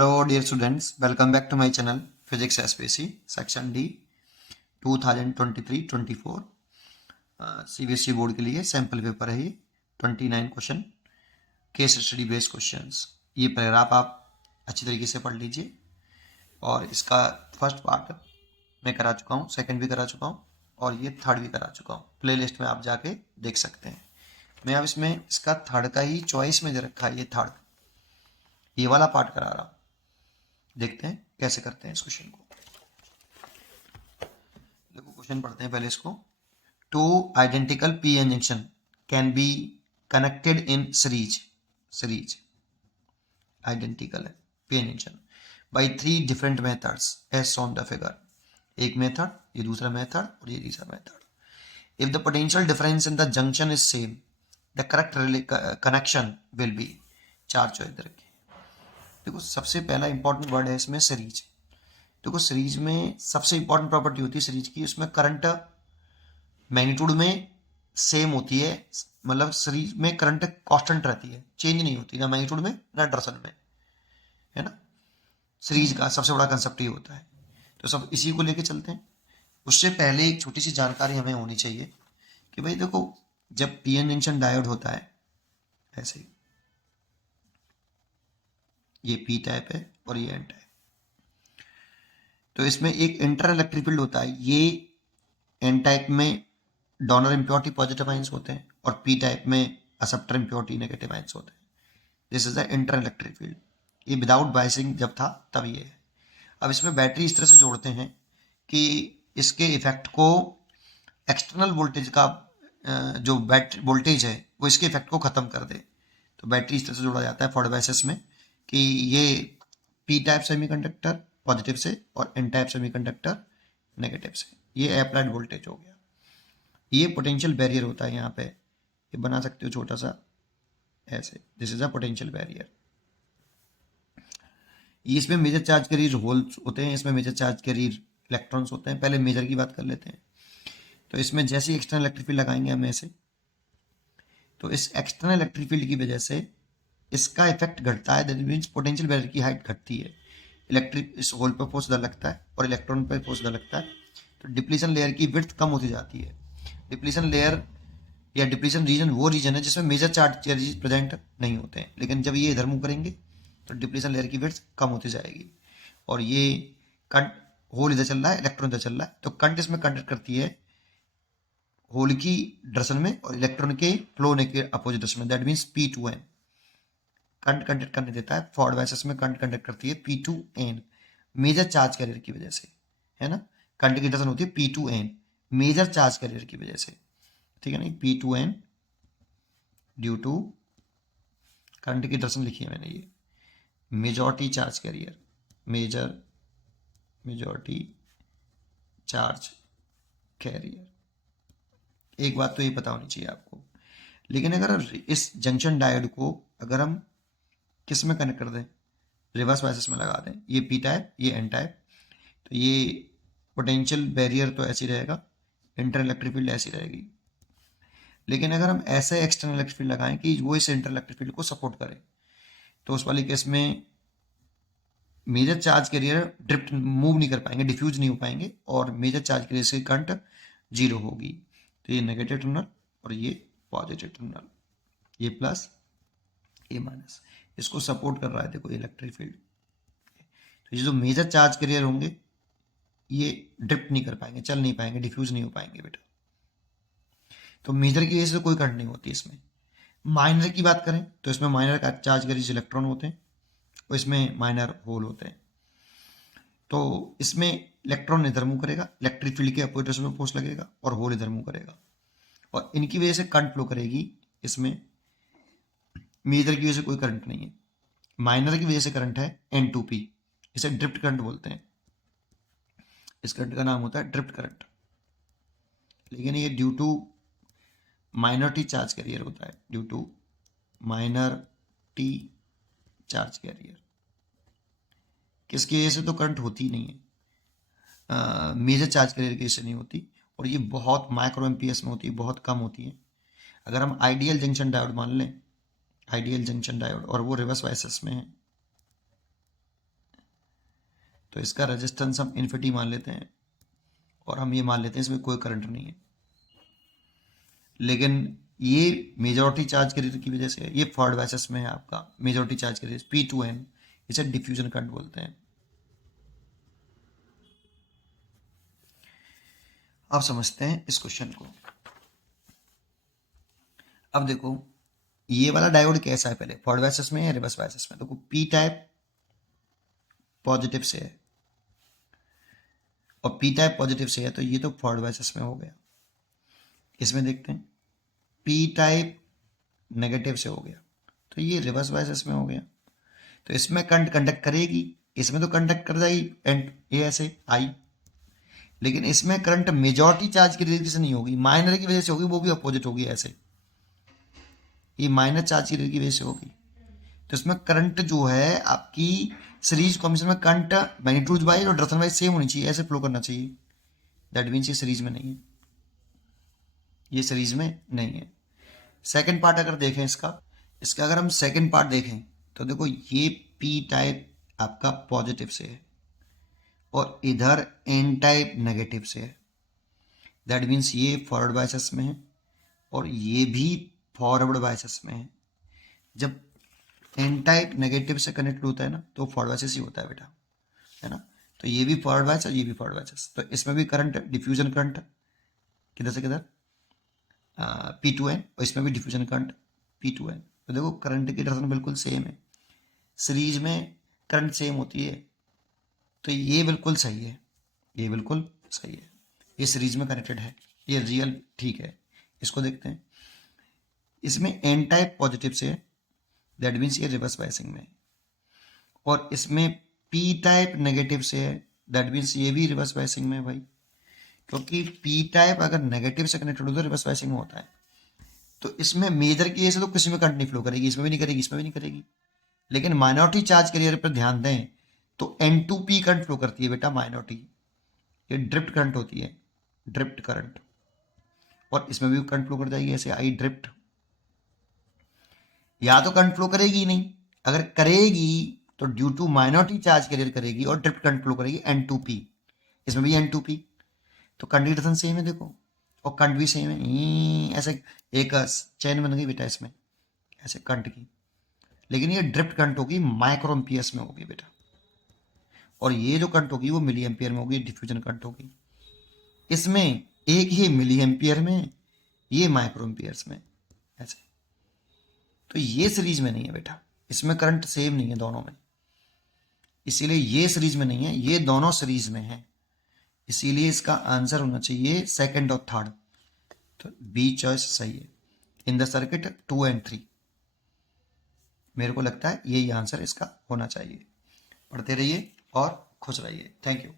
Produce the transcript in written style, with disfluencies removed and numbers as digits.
Hello dear students, welcome back to my channel Physics SPC Section D 2023-24 CBSE board के लिए sample paper है ये 29 question case study based questions. ये paragraph आप अच्छी तरीके से पढ़ लीजिए और इसका फर्स्ट पार्ट मैं करा चुका हूँ, सेकंड भी करा चुका हूँ और ये थर्ड भी करा चुका हूँ। प्लेलिस्ट में आप जाके देख सकते हैं। मैं अब इसमें इसका थर्ड का ही चॉइस में दे रखा है, ये थर्ड ये वाला पार्ट करा रहा हूँ। देखते हैं कैसे करते हैं इस क्वेश्चन को। देखो क्वेश्चन पढ़ते हैं पहले इसको। Two identical P N junction can be connected in series identical है P N junction by 3 different methods as shown the figure. एक मेथड, ये दूसरा मेथड और ये तीसरा method. If the potential difference in the junction is same the correct connection will be. 4 choice दे रखी। देखो सबसे पहला इंपॉर्टेंट वर्ड है इसमें सीरीज। देखो सीरीज में सबसे इंपॉर्टेंट प्रॉपर्टी होती है सीरीज की, उसमें करंट मैग्नीट्यूड में सेम होती है, मतलब सीरीज में करंट कांस्टेंट रहती है, चेंज नहीं होती ना मैग्नीट्यूड में ना डायरेक्शन में, है ना। सीरीज का सबसे बड़ा कंसेप्ट ये होता है, तो सब इसी को लेके चलते हैं। उससे पहले एक छोटी सी जानकारी हमें होनी चाहिए कि भाई देखो जब पी एन जंक्शन डायोड होता है ऐसे ही, ये पी टाइप है और ये एन टाइप, तो इसमें एक इंटर इलेक्ट्रिक फील्ड होता है। ये एन टाइप में डोनर इम्प्योरिटी पॉजिटिव आयंस होते हैं और पी टाइप में एक्सेप्टर इम्प्योरिटी नेगेटिव आयंस होते हैं। This is the inter electric field. ये विदाउट बायसिंग जब था तब ये है। अब इसमें बैटरी इस तरह से जोड़ते हैं कि इसके इफेक्ट को एक्सटर्नल वोल्टेज का जो बैटरी वोल्टेज है वो इसके इफेक्ट को खत्म कर दे। तो बैटरी इस तरह से जोड़ा जाता है फॉर डिवाइसेस में कि ये पी टाइप सेमीकंडक्टर पॉजिटिव से और एन टाइप सेमीकंडक्टर नेगेटिव से। ये अप्लाइड वोल्टेज हो गया। ये पोटेंशियल बैरियर होता है, यहाँ पे ये बना सकते हो छोटा सा ऐसे, this is a potential barrier. ये इसमें मेजर चार्ज कैरियर होल्स होते हैं, इसमें मेजर चार्ज कैरियर इलेक्ट्रॉन्स होते हैं। पहले मेजर की बात कर लेते हैं। तो इसमें जैसे एक्सटर्नल इलेक्ट्रिक फील्ड लगाएंगे हम ऐसे, तो इस एक्सटर्नल इलेक्ट्रिक फील्ड की वजह से इसका इफेक्ट घटता है, दैट मीन्स पोटेंशियल बैरियर की हाइट घटती है। इलेक्ट्रिक इस होल पर फोर्स ज़्यादा लगता है और इलेक्ट्रॉन पर फोर्स ज़्यादा लगता है, तो डिप्लीशन लेयर की विड्थ कम होती जाती है। डिप्लीशन लेयर या डिप्लीशन रीजन वो रीजन है जिसमें मेजर चार्ज प्रेजेंट नहीं होते हैं, लेकिन जब ये इधर मूव करेंगे तो डिप्लीशन लेयर की विड्थ कम होती जाएगी और ये करंट होल इधर चल रहा है, इलेक्ट्रॉन इधर चल रहा है, तो करंट इसमें कंडक्ट करती है होल की डायरेक्शन में और इलेक्ट्रॉन के फ्लो होने के अपोजिट डायरेक्शन में, that means P2n। Current conduct करने देता है, फॉरवर्ड बायसेस में करंट कंडक्ट करती है P2n मेजर चार्ज कैरियर की वजह से, है ना। करंट की डायरेक्शन होती है P2n मेजर चार्ज कैरियर की वजह से, ठीक है ना। P2n ड्यू टू करंट की डायरेक्शन लिखी है मैंने, ये majority charge carrier, majority charge carrier. एक बात तो ये पता होनी चाहिए आपको। लेकिन अगर इस जंक्शन डायोड को अगर हम किस में कनेक्ट कर दें, रिवर्स बायसेस में लगा दें, ये पी टाइप ये एन टाइप, तो ये पोटेंशियल बैरियर तो ऐसी रहेगा, इंटर इलेक्ट्रिक फील्ड ऐसी रहेगी। लेकिन अगर हम ऐसे एक्सटर्नल इलेक्ट्रिक फील्ड लगाएं कि वो इस इंटर इलेक्ट्रिक फील्ड को सपोर्ट करे, तो उस वाली केस में major charge carrier drift move नहीं कर पाएंगे, डिफ्यूज नहीं हो पाएंगे और मेजर चार्ज कैरियर से करंट जीरो होगी। तो ये नेगेटिव टर्मिनल और ये पॉजिटिव टर्मिनल, ये प्लस ये माइनस, इसको सपोर्ट कर रहा है देखो इलेक्ट्रिक फील्ड। तो ये जो मेजर चार्ज कैरियर होंगे ये ड्रिफ्ट नहीं कर पाएंगे, चल नहीं पाएंगे, डिफ्यूज नहीं हो पाएंगे बेटा। तो मेजर की वजह से कोई करंट नहीं होती इसमें। माइनर की बात करें तो इसमें माइनर का चार्ज कैरियर इलेक्ट्रॉन होते हैं और इसमें माइनर होल होते हैं। तो इसमें इलेक्ट्रॉन इधर मूव करेगा, इलेक्ट्रिक फील्ड के अपोजिट में फोर्स लगेगा और होल इधर मूव करेगा और इनकी वजह से करंट फ्लो करेगी। इसमें मेजर की वजह से कोई करंट नहीं है, माइनर की वजह से करंट है N2P, इसे ड्रिफ्ट करंट बोलते हैं। इस करंट का नाम होता है ड्रिफ्ट करंट। लेकिन ये due to minority charge carrier होता है, due to minority charge carrier. किसकी वजह से तो करंट होती ही नहीं है, मेजर चार्ज कैरियर की वजह से नहीं होती और ये बहुत माइक्रो एम्पियर्स में होती है, बहुत कम होती है। अगर हम आइडियल जंक्शन डायोड मान लें, आइडियल जंक्शन डायोड, और वो रिवर्स बायसेस में है, तो इसका रेजिस्टेंस हम इन्फिनिटी मान लेते हैं और हम ये मान लेते हैं इसमें कोई करंट नहीं है। लेकिन ये मेजॉरिटी चार्ज कैरियर की वजह से है, ये फॉरवर्ड बायस में है आपका मेजॉरिटी चार्ज कैरियर P2N, इसे डिफ्यूजन करंट बोलते हैं। अब समझते हैं इस क्वेश्चन को। अब देखो ये वाला डायोड कैसा है, पहले फॉरवर्ड बायस में या रिवर्स बायस में। देखो पी टाइप पॉजिटिव से है और पी टाइप पॉजिटिव से है, तो ये तो फॉरवर्ड बायस में हो गया। इसमें देखते हैं पी टाइप नेगेटिव से हो गया, तो ये रिवर्स बायस में हो गया। तो इसमें करंट कंडक्ट करेगी, इसमें तो कंडक्ट कर जाएगी एंड ये ऐसे आई, लेकिन इसमें करंट मेजॉरिटी चार्ज की वजह से नहीं होगी, माइनर की वजह से होगी, वो भी अपोजिट होगी ऐसे, ये माइनर चार्ज की वजह से होगी। तो इसमें करंट जो है आपकी सीरीज कॉम्बिनेशन में करंट मैग्नीट्यूड वाइज और डायरेक्शन वाइज सेम होनी चाहिए, ऐसे फ्लो करना चाहिए। दैट मीन्स ये सीरीज में नहीं है, ये सीरीज में नहीं है। सेकंड पार्ट अगर देखें इसका अगर हम सेकंड पार्ट देखें तो देखो ये पी टाइप आपका पॉजिटिव से है और इधर एन टाइप नेगेटिव से है। दैट मीन्स ये फॉरवर्ड बायस में है और ये भी फॉरवर्ड बायस में है। जब एन टाइप नेगेटिव से कनेक्ट होता है ना तो फॉरवर्ड बायस ही होता है बेटा, है ना। तो ये भी फॉरवर्ड बायस और ये भी फॉरवर्ड बायस, तो इसमें भी करंट डिफ्यूजन करंट किधर से किधर P2N और इसमें भी डिफ्यूजन करंट P2N। तो देखो करंट की डायरेक्शन बिल्कुल सेम है, सीरीज में करंट सेम होती है, तो ये बिल्कुल सही है, ये बिल्कुल सही है, ये सीरीज में कनेक्टेड है, ये रियल ठीक है। इसको देखते हैं, इसमें एन टाइप पॉजिटिव से है, दैट मीन्स ये रिवर्स बायसिंग में है, और इसमें पी टाइप नेगेटिव से है, दैट मीन्स ये भी रिवर्स बायसिंग में है भाई, क्योंकि पी टाइप अगर नेगेटिव से कनेक्टेड हो तो रिवर्स बायसिंग में होता है। तो इसमें मेजर की वजह से तो किसी में करंट नहीं फ्लो करेगी, इसमें भी नहीं करेगी, इसमें भी नहीं करेगी। लेकिन माइनॉरिटी चार्ज कैरियर पर ध्यान दें तो N2P करंट फ्लो करती है बेटा माइनॉरिटी, ये ड्रिफ्ट करंट होती है, ड्रिफ्ट करंट, और इसमें भी करंट फ्लो कर जाएगी ऐसे आई ड्रिफ्ट। या तो करंट फ्लो करेगी ही नहीं, अगर करेगी तो due to minority charge carrier करेगी और ड्रिफ्ट करंट फ्लो करेगी N2P, इसमें भी N2P। तो कंडक्शन सेम है देखो, और करंट भी सेम है, ऐसे एक चैन बन गई बेटा इसमें ऐसे करंट की, लेकिन ये ड्रिफ्ट करंट होगी माइक्रो एम्पियर्स में होगी बेटा, और ये जो करंट होगी वो मिली एम्पियर में होगी, डिफ्यूजन करंट होगी। इसमें एक ही मिली एम्पियर में, ये माइक्रो एम्पियर्स में ऐसे। तो ये सीरीज में नहीं है बेटा, इसमें करंट सेम नहीं है दोनों में, इसीलिए ये सीरीज में नहीं है, ये दोनों सीरीज में है, इसीलिए इसका आंसर होना चाहिए सेकंड और थर्ड। तो बी चॉइस सही है, इन द सर्किट 2 and 3। मेरे को लगता है यही आंसर इसका होना चाहिए। पढ़ते रहिए और खुश रहिए। Thank you.